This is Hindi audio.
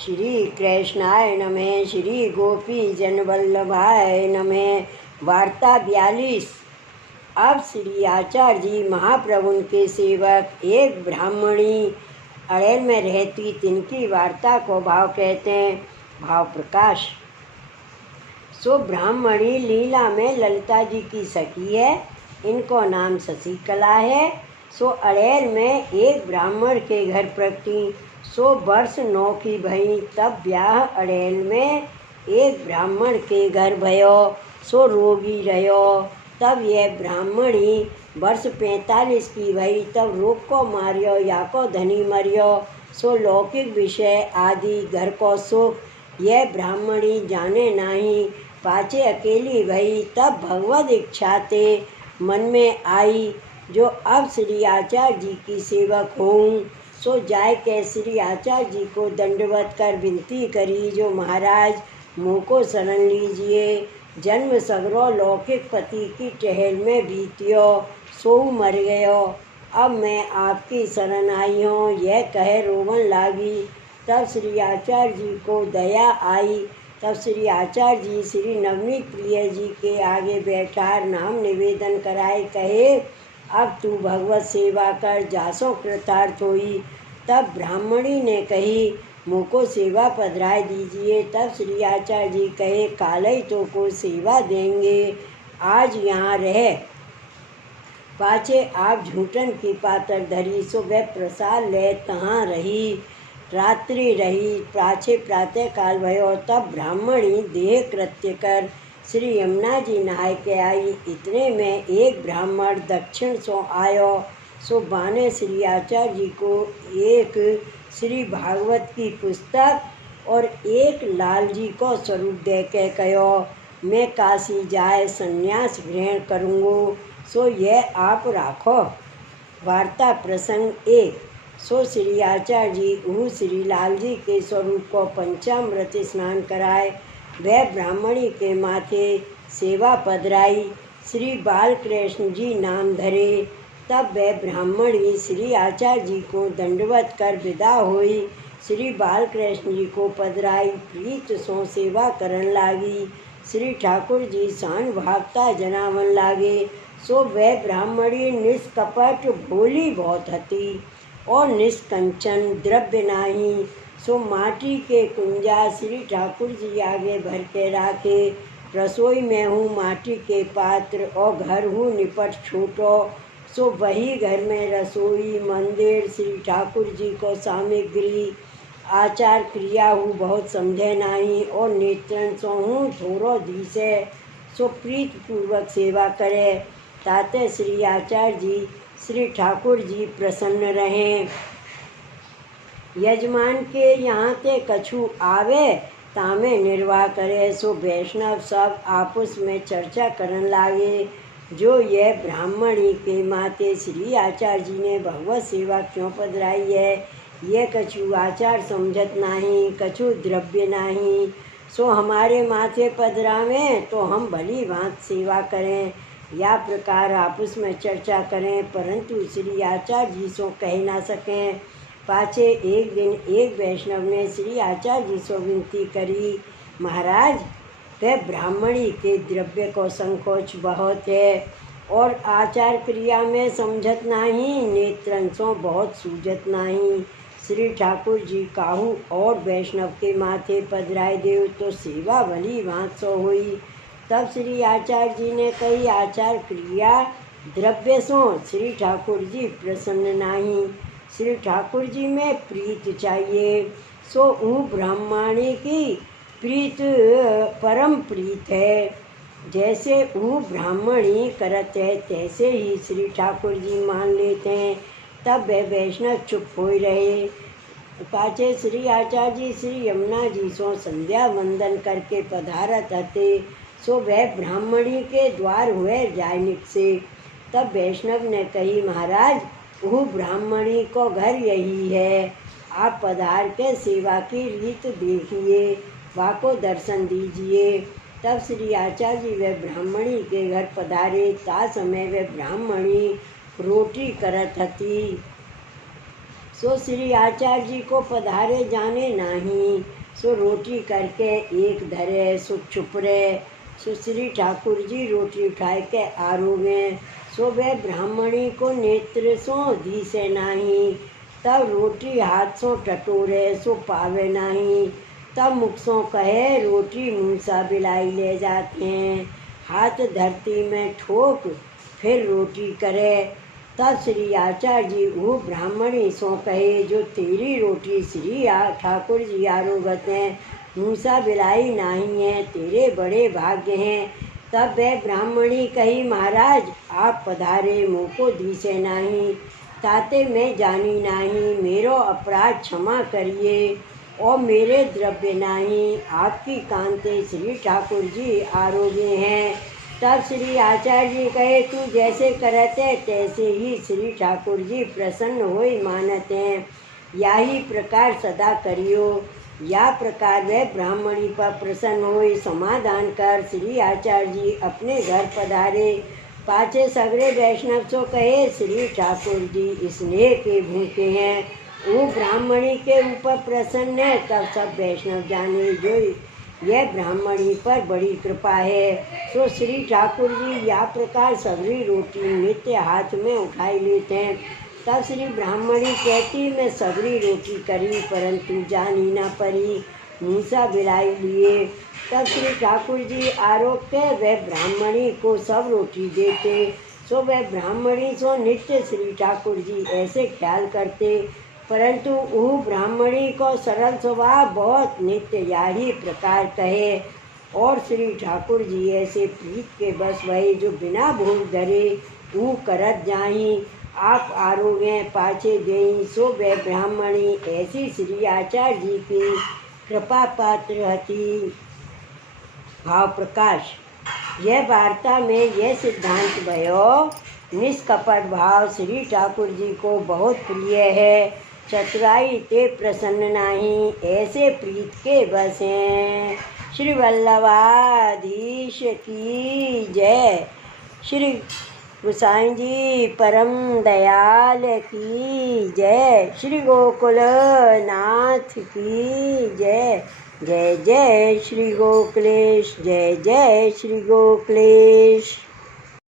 श्री कृष्णाय नमः। श्री गोपी जन वल्लभाय नमः। वार्ता 42। अब श्री आचार्य जी महाप्रभु के सेवक एक ब्राह्मणी अड़ेल में रहती, तिनकी वार्ता को भाव कहते हैं। भाव प्रकाश। सो ब्राह्मणी लीला में ललिता जी की सखी है, इनको नाम शशिकला है। सो अड़ेल में एक ब्राह्मण के घर प्रगटी। सो वर्ष 9 की भई, तब ब्याह अड़ेल में एक ब्राह्मण के घर भयो। सो रोगी रहो, तब यह ब्राह्मणी वर्ष 45 की भई, तब रोग को मारियो, या को धनी मरियो। सो लौकिक विषय आदि घर को सुख यह ब्राह्मणी जाने नाही। पाछे अकेली भई, तब भगवत इच्छा ते मन में आई, जो अब श्री आचार्य जी की सेवक हूँ। सो जाय के श्री आचार्य जी को दंडवत कर विनती करी, जो महाराज मुँह को शरण लीजिए। जन्म सगरो लौकिक पति की टहल में बीतियो, सो मर गयो। अब मैं आपकी शरण आई हूँ, यह कहे रोवन लागी। तब श्री आचार्य जी को दया आई। तब श्री आचार्य जी श्री नवनीत प्रिय जी के आगे बैठार नाम निवेदन कराए, कहे अब तू भगवत सेवा कर, जासो कृतार्थ होई। तब ब्राह्मणी ने कही, मुझको सेवा पधराए दीजिए। तब श्री आचार्य जी कहे, कालई तो को सेवा देंगे, आज यहाँ रह। पाछे आप झूठन की पातर धरी, सो वह प्रसाद ले तहाँ रही। रात्रि रही। पाछे प्रातः काल भयो, तब ब्राह्मणी देह कृत्य कर श्री यमुना जी नहाय के आई। इतने में एक ब्राह्मण दक्षिण सो आयो। सो बाने श्री आचार्य जी को एक श्री भागवत की पुस्तक और एक लाल जी को स्वरूप दे के कहो, मैं काशी जाए संन्यास ग्रहण करूँगो, सो यह आप राखो। वार्ता प्रसंग 1। सो श्री आचार्य जी वह श्री लाल जी के स्वरूप को पंचामृत स्नान कराए। वह ब्राह्मणी के माथे सेवा पधराई। श्री बालकृष्ण जी नाम धरे। तब वह ब्राह्मणी श्री आचार्य जी को दंडवत कर विदा हुई। श्री बालकृष्ण जी को पधराई, प्रीत सो सेवा करन लागी। श्री ठाकुर जी सान भागता जनावन लागे। सो वह ब्राह्मणी निष्कपट भोली बहुत हती और निष्कंचन, द्रव्य नाही। सो माटी के कुंजा श्री ठाकुर जी आगे भर के राखे। रसोई में हूँ माटी के पात्र और घर हूँ निपट छोटो। सो वही घर में रसोई, मंदिर, श्री ठाकुर जी को सामग्री, आचार क्रिया हूँ बहुत समझे नाही। और नेत्रन सो हूँ थोरो दिसे। सो प्रीत पूर्वक सेवा करे, ताते श्री आचार्य जी श्री ठाकुर जी प्रसन्न रहें। यजमान के यहाँ ते कछु आवे, तामे निर्वाह करे। सो वैष्णव सब आपस में चर्चा करन लागे, जो यह ब्राह्मणी के माते श्री आचार्य जी ने भगवत सेवा क्यों पधराई है। ये कछु आचार समझत नहीं, कछु द्रव्य नहीं। सो हमारे माथे पधरावें तो हम भली भांत सेवा करें, या प्रकार आपस में चर्चा करें, परंतु श्री आचार्य जी सो कह ना सकें। पाछे एक दिन एक वैष्णव ने श्री आचार्य जी से विनती करी, महाराज वह ब्राह्मणी के द्रव्य को संकोच बहुत है और आचार क्रिया में समझत नहीं, नेत्रन सो बहुत सूझत नहीं। श्री ठाकुर जी काहू और वैष्णव के माथे पधराए देव, तो सेवा भली भांत सो हुई। तब श्री आचार्य जी ने कही, आचार क्रिया द्रव्य सो श्री ठाकुर जी प्रसन्न नहीं। श्री ठाकुर जी में प्रीत चाहिए। सो ऊ ब्राह्मणी की प्रीत परम प्रीत है। जैसे ऊ ब्राह्मणी करत है, तैसे ही श्री ठाकुर जी मान लेते हैं। तब वह वैष्णव चुप हो रहे। पाछे श्री आचार्य जी श्री यमुना जी सो संध्या वंदन करके पधारत हते। सो वह ब्राह्मणी के द्वार हुए जायनिक से। तब वैष्णव ने कही, महाराज वह ब्राह्मणी को घर यही है, आप पधार के सेवा की रीत देखिए, वहाँ को दर्शन दीजिए। तब श्री आचार्य जी वह ब्राह्मणी के घर पधारे। ता समय वह ब्राह्मणी रोटी करत हती। सो श्री आचार्य जी को पधारे जाने नाही। सो रोटी करके एक धरे सो चुप रहे। सो श्री ठाकुर जी रोटी उठाए के आरोगे। सो वे ब्राह्मणी को नेत्र सो धी से नाही। तब रोटी हाथ सो टटोरे सो पावे नाही। तब मुख सो कहे रोटी मुँह सा बिलाई ले जाते हैं। हाथ धरती में ठोक फिर रोटी करे। तब श्री आचार्य जी वो ब्राह्मणी सो कहे जो तेरी रोटी श्री ठाकुर जी आरोगत हैं मूसा बिलाई नहीं है, तेरे बड़े भाग्य हैं। तब वह ब्राह्मणी कही महाराज आप पधारे मोको दीसे नहीं, ताते मैं जानी नहीं, मेरो अपराध क्षमा करिए और मेरे द्रव्य नहीं, आपकी कांते श्री ठाकुर जी आरोग्य हैं। तब श्री आचार्य जी कहे तू जैसे करते तैसे ही श्री ठाकुर जी प्रसन्न होई मानते हैं। यही प्रकार सदा करियो। या प्रकार वह ब्राह्मणी पर प्रसन्न होई समाधान कर श्री आचार्य जी अपने घर पधारे। पाछे सगरे वैष्णव सो कहे श्री ठाकुर जी स्नेह के भूखे हैं, वो ब्राह्मणी के ऊपर प्रसन्न है। तब सब वैष्णव जाने जो यह ब्राह्मणी पर बड़ी कृपा है। तो श्री ठाकुर जी या प्रकार सगरी रोटी नित्य हाथ में उठाई लेते हैं। तब श्री ब्राह्मणी कहती मैं सगरी रोटी करी परंतु जानी न परी, मूसा बिलाई लिए। तब श्री ठाकुर जी आरोप के वह ब्राह्मणी को सब रोटी देते। सो वह ब्राह्मणी सो नित्य श्री ठाकुर जी ऐसे ख्याल करते, परंतु वह ब्राह्मणी को सरल स्वभाव बहुत नित्य यही प्रकार कहे। और श्री ठाकुर जी ऐसे प्रीत के बस वही जो बिना भूख धरे वो करत जाही। आप आरोगे पाछे गई। सो वह ब्राह्मणी ऐसी श्री आचार्य जी की कृपा पात्र हती। भाव प्रकाश यह वार्ता में यह सिद्धांत भयो निष्कपट भाव श्री ठाकुर जी को बहुत प्रिय है। चतुराई ते प्रसन्न नाही, ऐसे प्रीत के बस हैं। श्री वल्लभाधीश की जय। श्री गोसाई जी परम दयाल की जय। श्री गोकुल नाथ की जय। जय जय श्री गोकुलेश, जय जय श्री गोकुलेश।